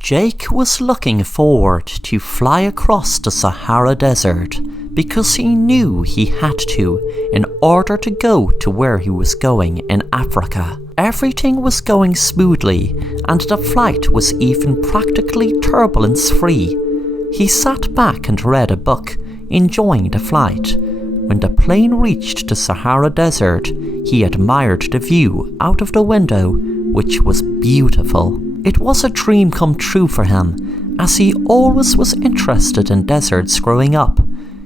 Jake was looking forward to fly across the Sahara Desert because he knew he had to in order to go to where he was going in Africa. Everything was going smoothly and the flight was even practically turbulence-free. He sat back and read a book, enjoying the flight. When the plane reached the Sahara Desert, he admired the view out of the window, which was beautiful. It was a dream come true for him, as he always was interested in deserts growing up.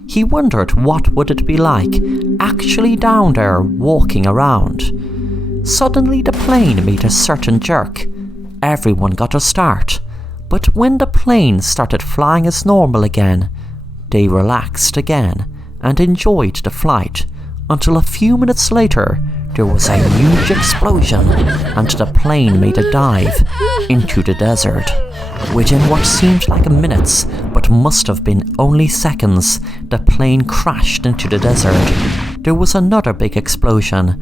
He wondered what would it be like actually down there walking around. Suddenly the plane made a certain jerk. Everyone got a start, but when the plane started flying as normal again, they relaxed again and enjoyed the flight until a few minutes later there was a huge explosion and the plane made a dive into the desert. Within what seemed like minutes but must have been only seconds, the plane crashed into the desert. There was another big explosion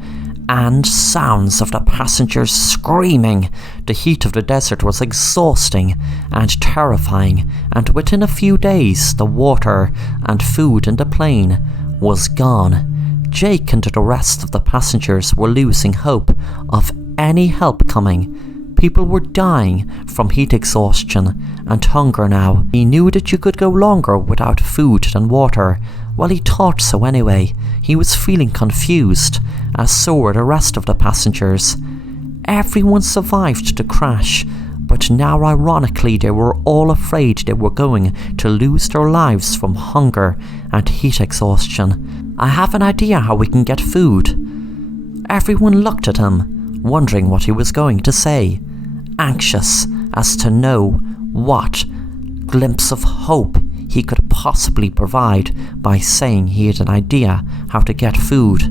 and sounds of the passengers screaming. The heat of the desert was exhausting and terrifying, and within a few days the water and food in the plane was gone. Jake and the rest of the passengers were losing hope of any help coming. People were dying from heat exhaustion and hunger now. He knew that you could go longer without food than water. Well, he thought so anyway. He was feeling confused, as so were the rest of the passengers. Everyone survived the crash, but now ironically they were all afraid they were going to lose their lives from hunger and heat exhaustion. "I have an idea how we can get food." Everyone looked at him, wondering what he was going to say, anxious as to know what glimpse of hope he could possibly provide by saying he had an idea how to get food.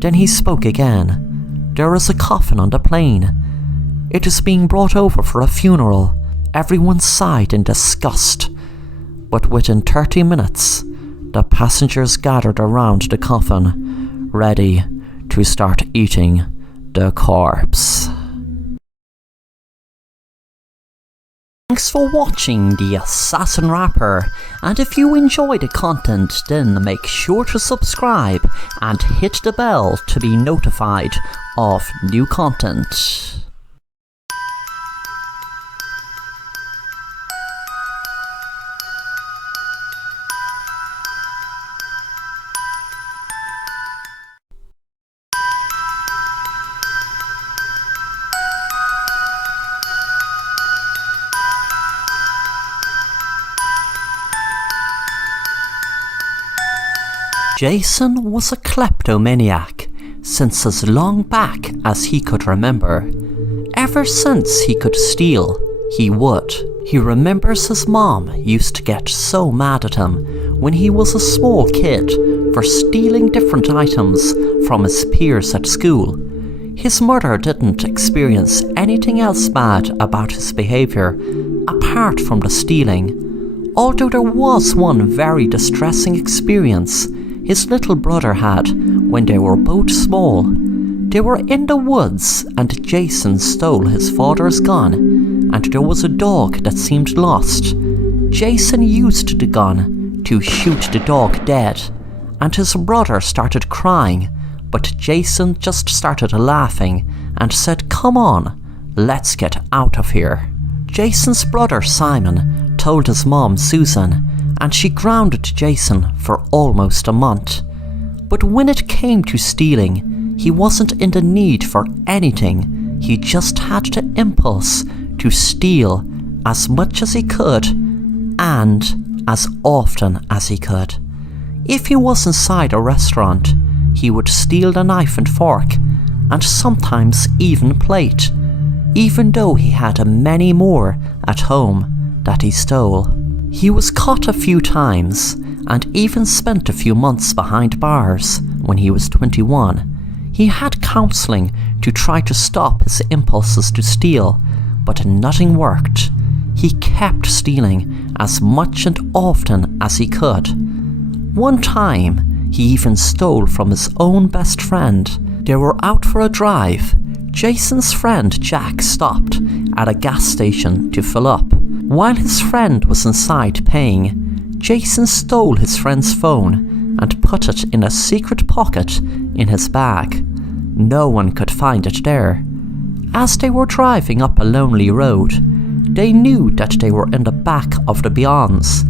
Then he spoke again. "There is a coffin on the plane. It is being brought over for a funeral." Everyone sighed in disgust, but within 30 minutes, the passengers gathered around the coffin, ready to start eating the corpse. Thanks for watching The Assassin Rapper, and if you enjoy the content then make sure to subscribe and hit the bell to be notified of new content. Jason was a kleptomaniac since as long back as he could remember. Ever since he could steal, he would. He remembers his mom used to get so mad at him when he was a small kid for stealing different items from his peers at school. His mother didn't experience anything else bad about his behaviour apart from the stealing, although there was one very distressing experience his little brother had when they were both small. They were in the woods and Jason stole his father's gun, and there was a dog that seemed lost. Jason used the gun to shoot the dog dead, and his brother started crying, but Jason just started laughing and said, "Come on, let's get out of here." Jason's brother Simon told his mom Susan, and she grounded Jason for almost a month. But when it came to stealing, he wasn't in the need for anything. He just had the impulse to steal as much as he could and as often as he could. If he was inside a restaurant, he would steal the knife and fork, and sometimes even plate, even though he had many more at home that he stole. He was caught a few times and even spent a few months behind bars when he was 21. He had counselling to try to stop his impulses to steal, but nothing worked. he kept stealing as much and often as he could. One time, he even stole from his own best friend. They were out for a drive. Jason's friend Jack stopped at a gas station to fill up. While his friend was inside paying, Jason stole his friend's phone and put it in a secret pocket in his bag. No one could find it there. As they were driving up a lonely road, they knew that they were in the back of the Beyonds,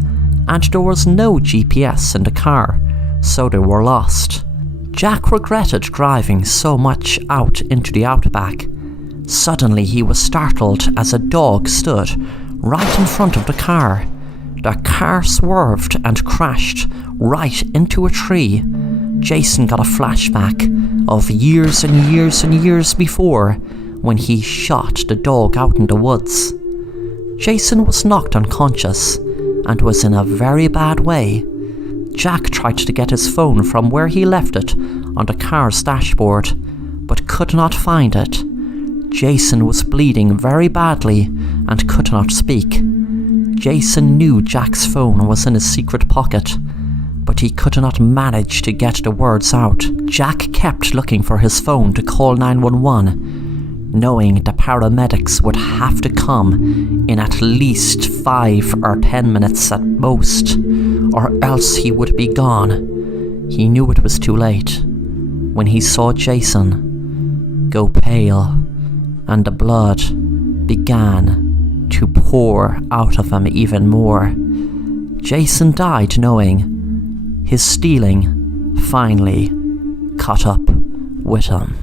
and there was no GPS in the car, so they were lost. Jack regretted driving so much out into the outback. Suddenly he was startled as a dog stood right in front of the car. The car swerved and crashed right into a tree. Jason got a flashback of years and years and years before when he shot the dog out in the woods. Jason was knocked unconscious and was in a very bad way. Jack tried to get his phone from where he left it on the car's dashboard, but could not find it. Jason was bleeding very badly and could not speak. Jason knew Jack's phone was in his secret pocket, but he could not manage to get the words out. Jack kept looking for his phone to call 911, knowing the paramedics would have to come in at least 5 or 10 minutes at most, or else he would be gone. He knew it was too late when he saw Jason go pale and the blood began to pour out of him even more. Jason died knowing his stealing finally caught up with him.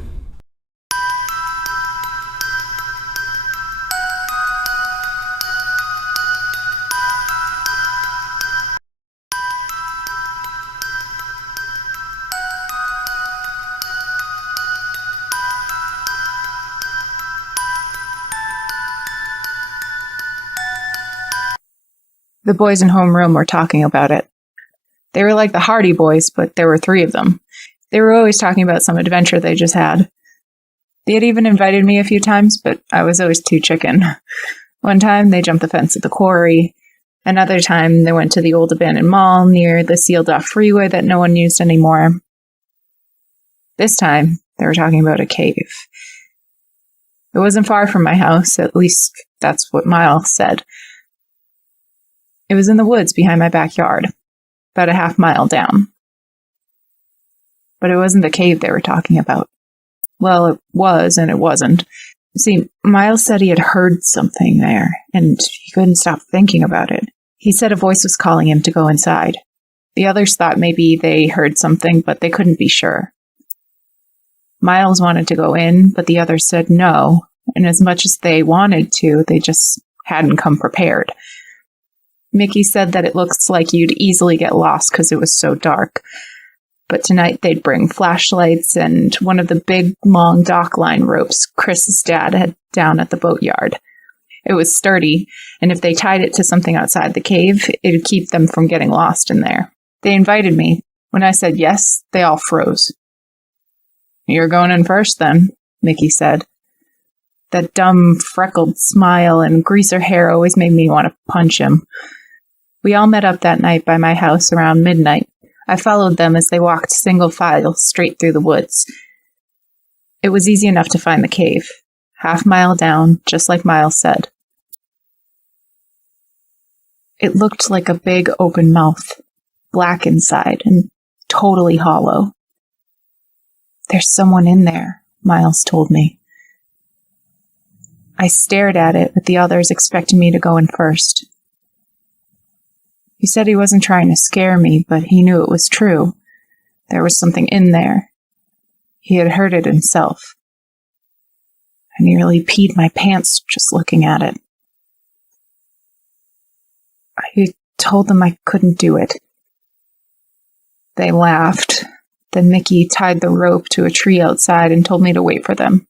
The boys in homeroom were talking about it. They were like the Hardy Boys, but there were 3 of them. They were always talking about some adventure they just had. They had even invited me a few times, but I was always too chicken. One time, they jumped the fence at the quarry. Another time, they went to the old abandoned mall near the sealed-off freeway that no one used anymore. This time, they were talking about a cave. It wasn't far from my house, at least that's what Miles said. It was in the woods behind my backyard, about a half-mile down. But it wasn't the cave they were talking about. Well, it was and it wasn't. See, Miles said he had heard something there, and he couldn't stop thinking about it. He said a voice was calling him to go inside. The others thought maybe they heard something, but they couldn't be sure. Miles wanted to go in, but the others said no, and as much as they wanted to, they just hadn't come prepared. Mickey said that it looks like you'd easily get lost because it was so dark. But tonight they'd bring flashlights and one of the big, long dock line ropes Chris's dad had down at the boatyard. It was sturdy, and if they tied it to something outside the cave, it'd keep them from getting lost in there. They invited me. When I said yes, they all froze. "You're going in first, then," Mickey said. That dumb, freckled smile and greaser hair always made me want to punch him. We all met up that night by my house around midnight. I followed them as they walked single file straight through the woods. It was easy enough to find the cave, half-mile down, just like Miles said. It looked like a big open mouth, black inside and totally hollow. "There's someone in there," Miles told me. I stared at it, with the others expecting me to go in first. He said he wasn't trying to scare me, but he knew it was true. There was something in there. He had heard it himself. I nearly peed my pants just looking at it. I told them I couldn't do it. They laughed. Then Mickey tied the rope to a tree outside and told me to wait for them.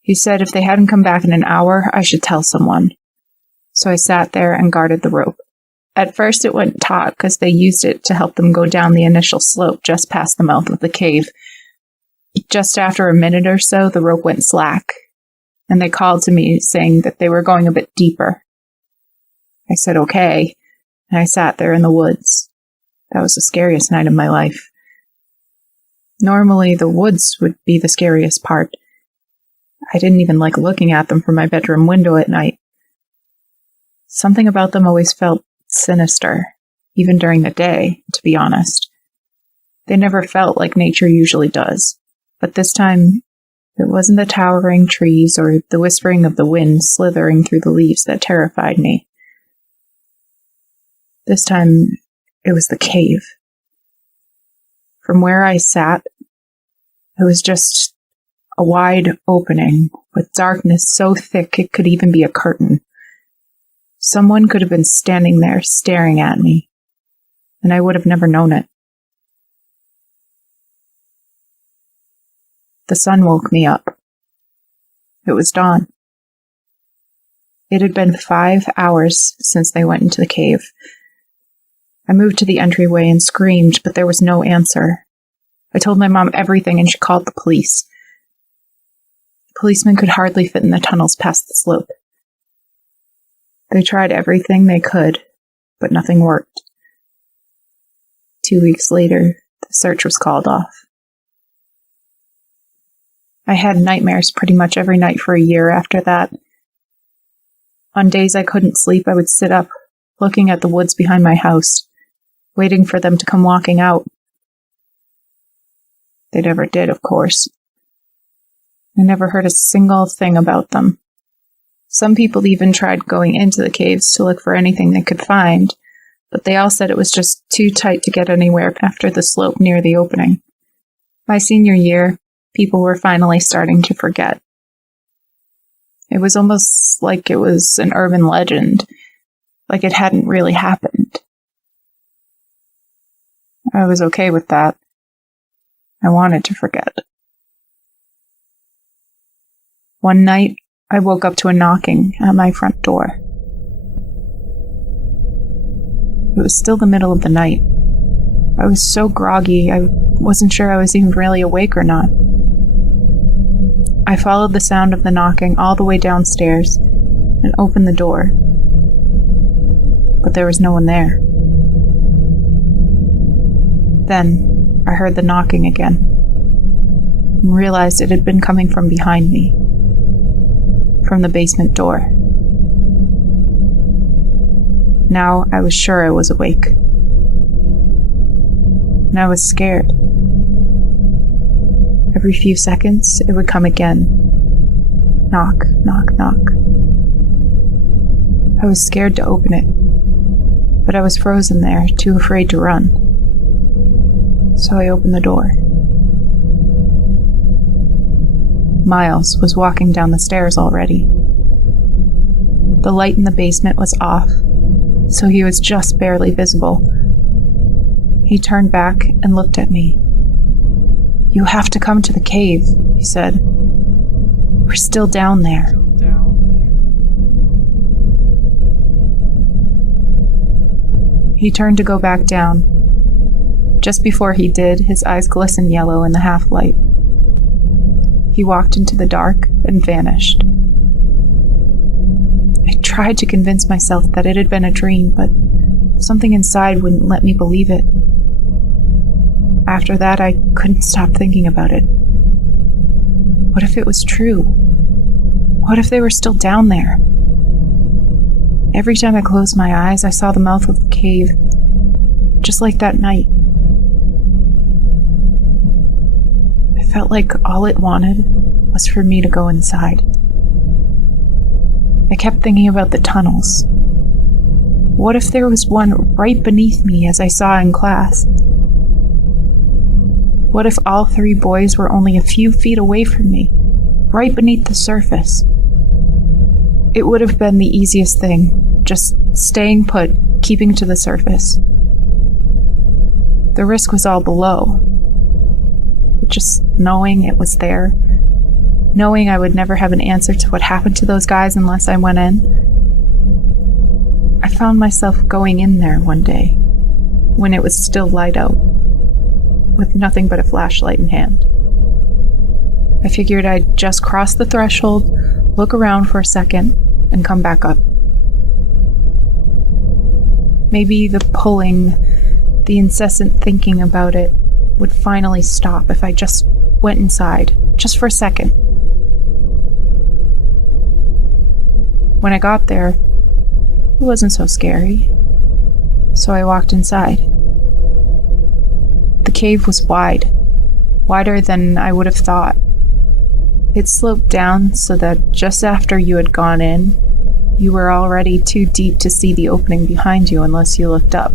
He said if they hadn't come back in an hour, I should tell someone. So I sat there and guarded the rope. At first it went taut because they used it to help them go down the initial slope just past the mouth of the cave. Just after a minute or so, the rope went slack, and they called to me saying that they were going a bit deeper. I said okay, and I sat there in the woods. That was the scariest night of my life. Normally, the woods would be the scariest part. I didn't even like looking at them from my bedroom window at night. Something about them always felt sinister, even during the day, to be honest. They never felt like nature usually does, but this time, it wasn't the towering trees or the whispering of the wind slithering through the leaves that terrified me. This time, it was the cave. From where I sat, it was just a wide opening with darkness so thick it could even be a curtain. Someone could have been standing there staring at me, and I would have never known it. The sun woke me up. It was dawn. It had been 5 hours since they went into the cave. I moved to the entryway and screamed, but there was no answer. I told my mom everything and she called the police. The policemen could hardly fit in the tunnels past the slope. They tried everything they could, but nothing worked. 2 weeks later, the search was called off. I had nightmares pretty much every night for a year after that. On days I couldn't sleep, I would sit up, looking at the woods behind my house, waiting for them to come walking out. They never did, of course. I never heard a single thing about them. Some people even tried going into the caves to look for anything they could find, but they all said it was just too tight to get anywhere after the slope near the opening. My senior year, people were finally starting to forget. It was almost like it was an urban legend, like it hadn't really happened. I was okay with that. I wanted to forget. One night, I woke up to a knocking at my front door. It was still the middle of the night. I was so groggy, I wasn't sure I was even really awake or not. I followed the sound of the knocking all the way downstairs and opened the door. But there was no one there. Then I heard the knocking again and realized it had been coming from behind me, from the basement door. Now I was sure I was awake. And I was scared. Every few seconds, it would come again. Knock, knock, knock. I was scared to open it, but I was frozen there, too afraid to run. So I opened the door. Miles was walking down the stairs already. The light in the basement was off, so he was just barely visible. He turned back and looked at me. "You have to come to the cave," he said. "We're still down there." He turned to go back down. Just before he did, his eyes glistened yellow in the half-light. He walked into the dark and vanished. I tried to convince myself that it had been a dream, but something inside wouldn't let me believe it. After that, I couldn't stop thinking about it. What if it was true? What if they were still down there? Every time I closed my eyes, I saw the mouth of the cave, just like that night. I felt like all it wanted was for me to go inside. I kept thinking about the tunnels. What if there was one right beneath me as I saw in class? What if all three boys were only a few feet away from me, right beneath the surface? It would have been the easiest thing, just staying put, keeping to the surface. The risk was all below. But just knowing it was there, knowing I would never have an answer to what happened to those guys unless I went in, I found myself going in there one day, when it was still light out, with nothing but a flashlight in hand. I figured I'd just cross the threshold, look around for a second, and come back up. Maybe the pulling, the incessant thinking about it would finally stop if I just went inside, just for a second. When I got there, it wasn't so scary, so I walked inside. The cave was wide, wider than I would have thought. It sloped down so that just after you had gone in, you were already too deep to see the opening behind you unless you looked up,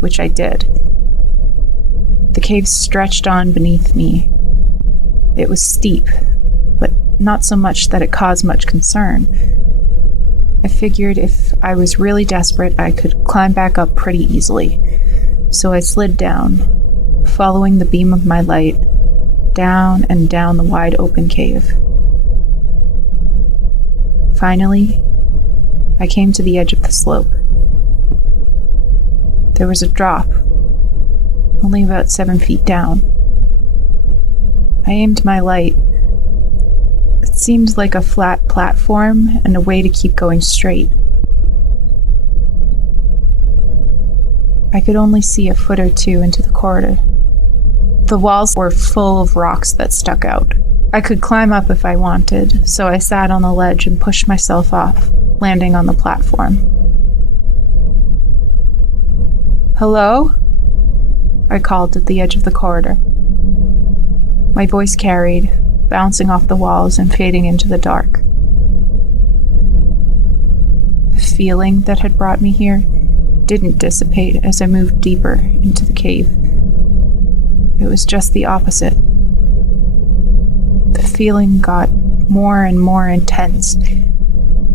which I did. The cave stretched on beneath me. It was steep, but not so much that it caused much concern. I figured if I was really desperate, I could climb back up pretty easily. So I slid down, following the beam of my light, down and down the wide open cave. Finally, I came to the edge of the slope. There was a drop, only about 7 feet down. I aimed my light. It seemed like a flat platform and a way to keep going straight. I could only see a foot or two into the corridor. The walls were full of rocks that stuck out. I could climb up if I wanted, so I sat on the ledge and pushed myself off, landing on the platform. "Hello?" I called at the edge of the corridor. My voice carried, bouncing off the walls and fading into the dark. The feeling that had brought me here didn't dissipate as I moved deeper into the cave. It was just the opposite. The feeling got more and more intense,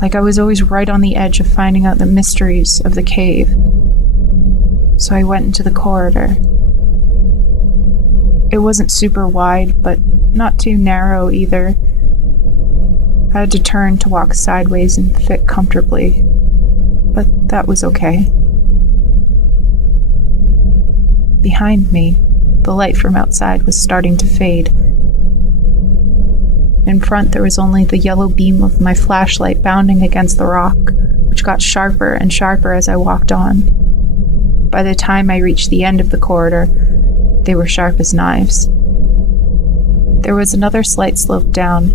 like I was always right on the edge of finding out the mysteries of the cave. So I went into the corridor. It wasn't super wide, but not too narrow either. I had to turn to walk sideways and fit comfortably, but that was okay. Behind me, the light from outside was starting to fade. In front, there was only the yellow beam of my flashlight bounding against the rock, which got sharper and sharper as I walked on. By the time I reached the end of the corridor, they were sharp as knives. There was another slight slope down.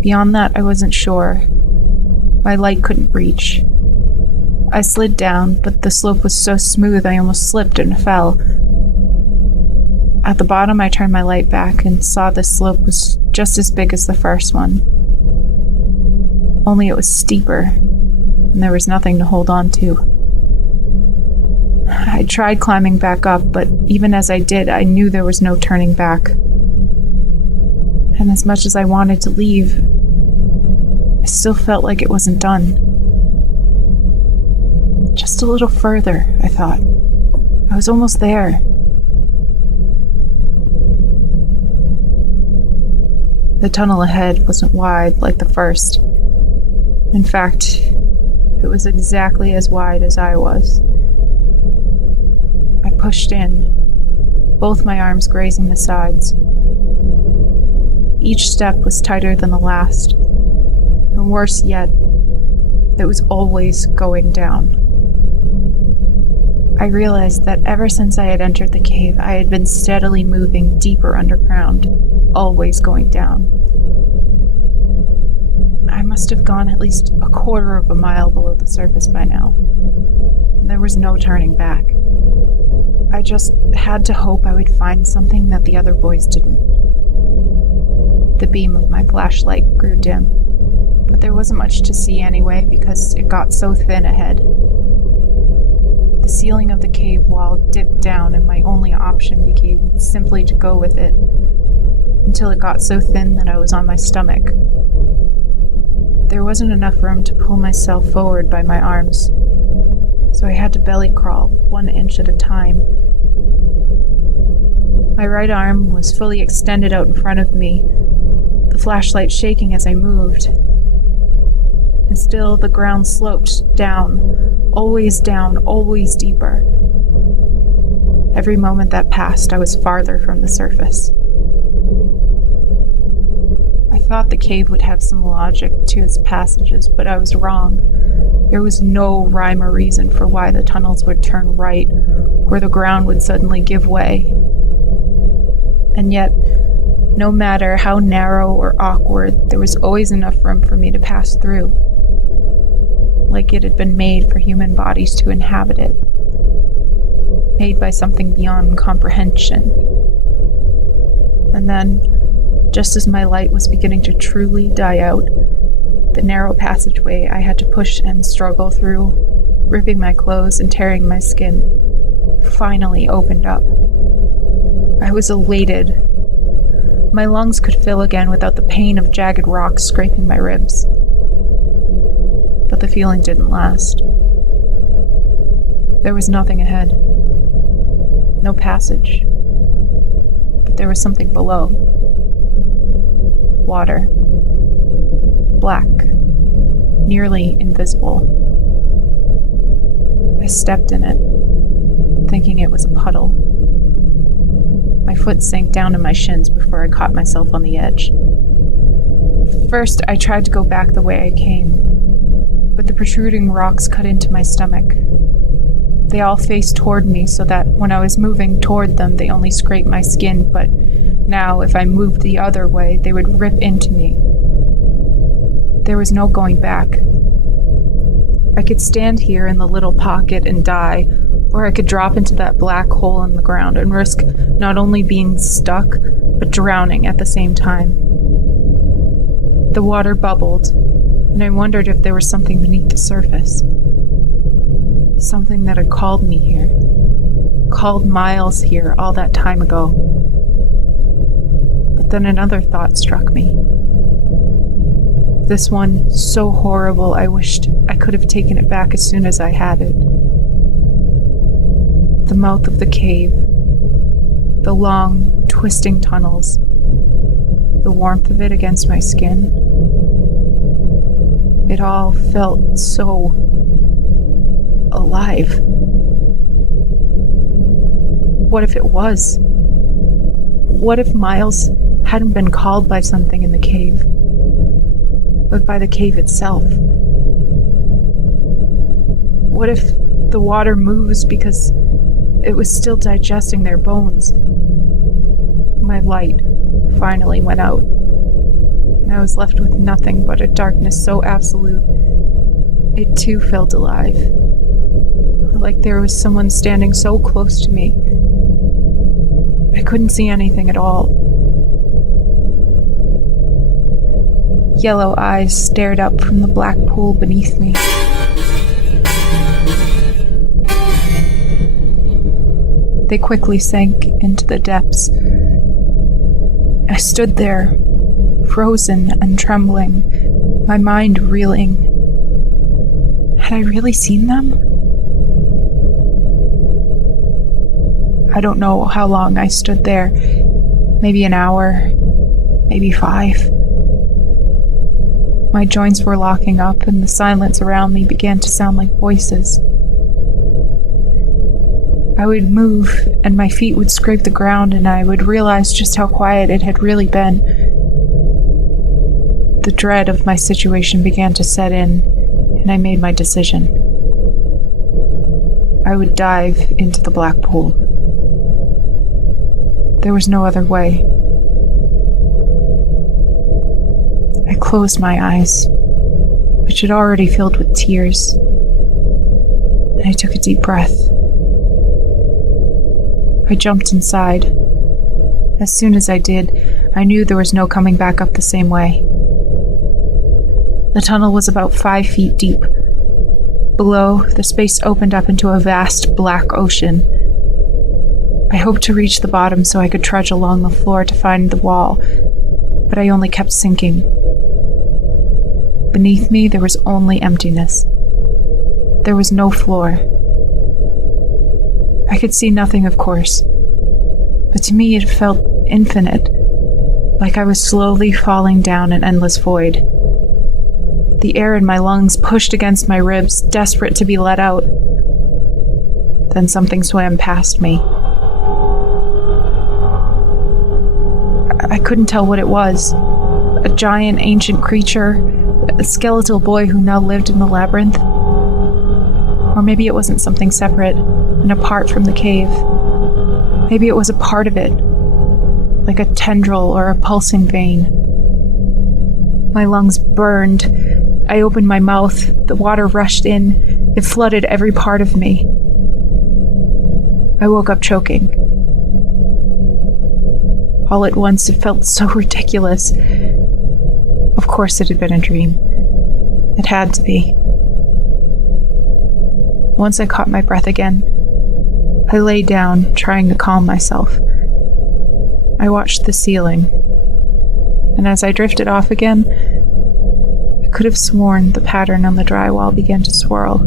Beyond that, I wasn't sure. My light couldn't reach. I slid down, but the slope was so smooth I almost slipped and fell. At the bottom, I turned my light back and saw the slope was just as big as the first one. Only it was steeper, and there was nothing to hold on to. I tried climbing back up, but even as I did, I knew there was no turning back. And as much as I wanted to leave, I still felt like it wasn't done. Just a little further, I thought. I was almost there. The tunnel ahead wasn't wide like the first. In fact, it was exactly as wide as I was. I pushed in, both my arms grazing the sides. Each step was tighter than the last, and worse yet, it was always going down. I realized that ever since I had entered the cave, I had been steadily moving deeper underground, always going down. I must have gone at least a quarter of a mile below the surface by now. There was no turning back. I just had to hope I would find something that the other boys didn't. The beam of my flashlight grew dim, but there wasn't much to see anyway because it got so thin ahead. The ceiling of the cave wall dipped down and my only option became simply to go with it, until it got so thin that I was on my stomach. There wasn't enough room to pull myself forward by my arms, so I had to belly crawl 1 inch at a time. My right arm was fully extended out in front of me, the flashlight shaking as I moved. And still the ground sloped down, always deeper. Every moment that passed, I was farther from the surface. I thought the cave would have some logic to its passages, but I was wrong. There was no rhyme or reason for why the tunnels would turn right or the ground would suddenly give way. And yet, no matter how narrow or awkward, there was always enough room for me to pass through, like it had been made for human bodies to inhabit it, made by something beyond comprehension. And then, just as my light was beginning to truly die out, the narrow passageway I had to push and struggle through, ripping my clothes and tearing my skin, finally opened up. I was elated. My lungs could fill again without the pain of jagged rocks scraping my ribs. But the feeling didn't last. There was nothing ahead. No passage. But there was something below. Water. Black. Nearly invisible. I stepped in it, thinking it was a puddle. My foot sank down to my shins before I caught myself on the edge. First, I tried to go back the way I came, but the protruding rocks cut into my stomach. They all faced toward me so that when I was moving toward them, they only scraped my skin, but now, if I moved the other way, they would rip into me. There was no going back. I could stand here in the little pocket and die, or I could drop into that black hole in the ground and risk not only being stuck, but drowning at the same time. The water bubbled, and I wondered if there was something beneath the surface. Something that had called me here. Called Miles here all that time ago. But then another thought struck me. This one so horrible I wished I could have taken it back as soon as I had it. The mouth of the cave. The long, twisting tunnels. The warmth of it against my skin. It all felt so alive. What if it was? What if Miles hadn't been called by something in the cave, but by the cave itself? What if the water moves because it was still digesting their bones? My light finally went out, and I was left with nothing but a darkness so absolute, it too felt alive. Like there was someone standing so close to me. I couldn't see anything at all. Yellow eyes stared up from the black pool beneath me. They quickly sank into the depths. I stood there, frozen and trembling, my mind reeling. Had I really seen them? I don't know how long I stood there. Maybe an hour, maybe 5. My joints were locking up, and the silence around me began to sound like voices. I would move, and my feet would scrape the ground, and I would realize just how quiet it had really been. The dread of my situation began to set in, and I made my decision. I would dive into the black pool. There was no other way. I closed my eyes, which had already filled with tears, and I took a deep breath. I jumped inside. As soon as I did, I knew there was no coming back up the same way. The tunnel was about 5 feet deep. Below, the space opened up into a vast black ocean. I hoped to reach the bottom so I could trudge along the floor to find the wall, but I only kept sinking. Beneath me, there was only emptiness. There was no floor. I could see nothing, of course, but to me it felt infinite, like I was slowly falling down an endless void. The air in my lungs pushed against my ribs, desperate to be let out. Then something swam past me. I couldn't tell what it was. A giant, ancient creature, a skeletal boy who now lived in the labyrinth. Or maybe it wasn't something separate and apart from the cave. Maybe it was a part of it, like a tendril or a pulsing vein. My lungs burned. I opened my mouth. The water rushed in. It flooded every part of me. I woke up choking. All at once, it felt so ridiculous. Of course it had been a dream. It had to be. Once I caught my breath again, I lay down, trying to calm myself. I watched the ceiling, and as I drifted off again, I could have sworn the pattern on the drywall began to swirl.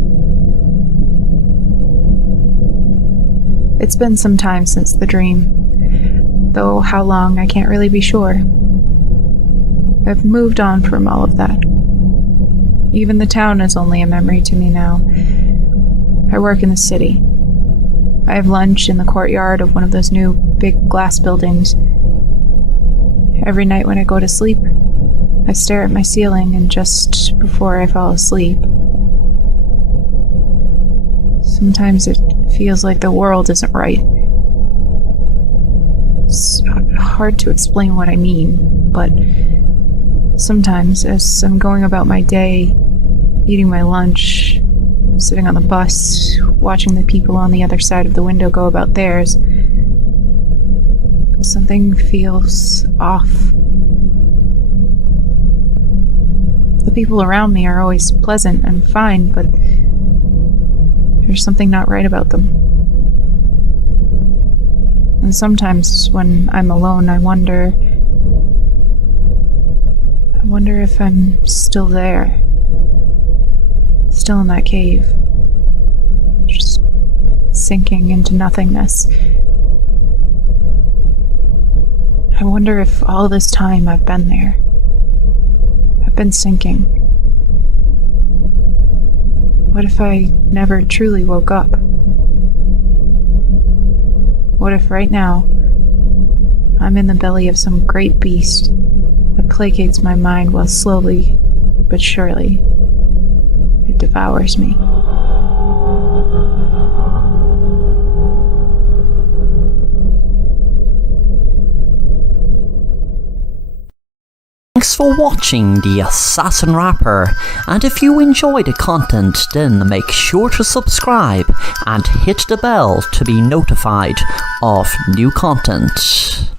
It's been some time since the dream, though how long I can't really be sure. I've moved on from all of that. Even the town is only a memory to me now. I work in the city. I have lunch in the courtyard of one of those new big glass buildings. Every night when I go to sleep, I stare at my ceiling, and just before I fall asleep, sometimes it feels like the world isn't right. It's hard to explain what I mean, but sometimes as I'm going about my day, eating my lunch, sitting on the bus, watching the people on the other side of the window go about theirs, something feels off. The people around me are always pleasant and fine, but there's something not right about them. And sometimes when I'm alone, I wonder if I'm still there. Still in that cave. Just sinking into nothingness. I wonder if all this time I've been there. I've been sinking. What if I never truly woke up? What if right now I'm in the belly of some great beast that placates my mind while slowly but surely it devours me? Thanks for watching The Assassin Rapper, and if you enjoy the content, then make sure to subscribe and hit the bell to be notified of new content.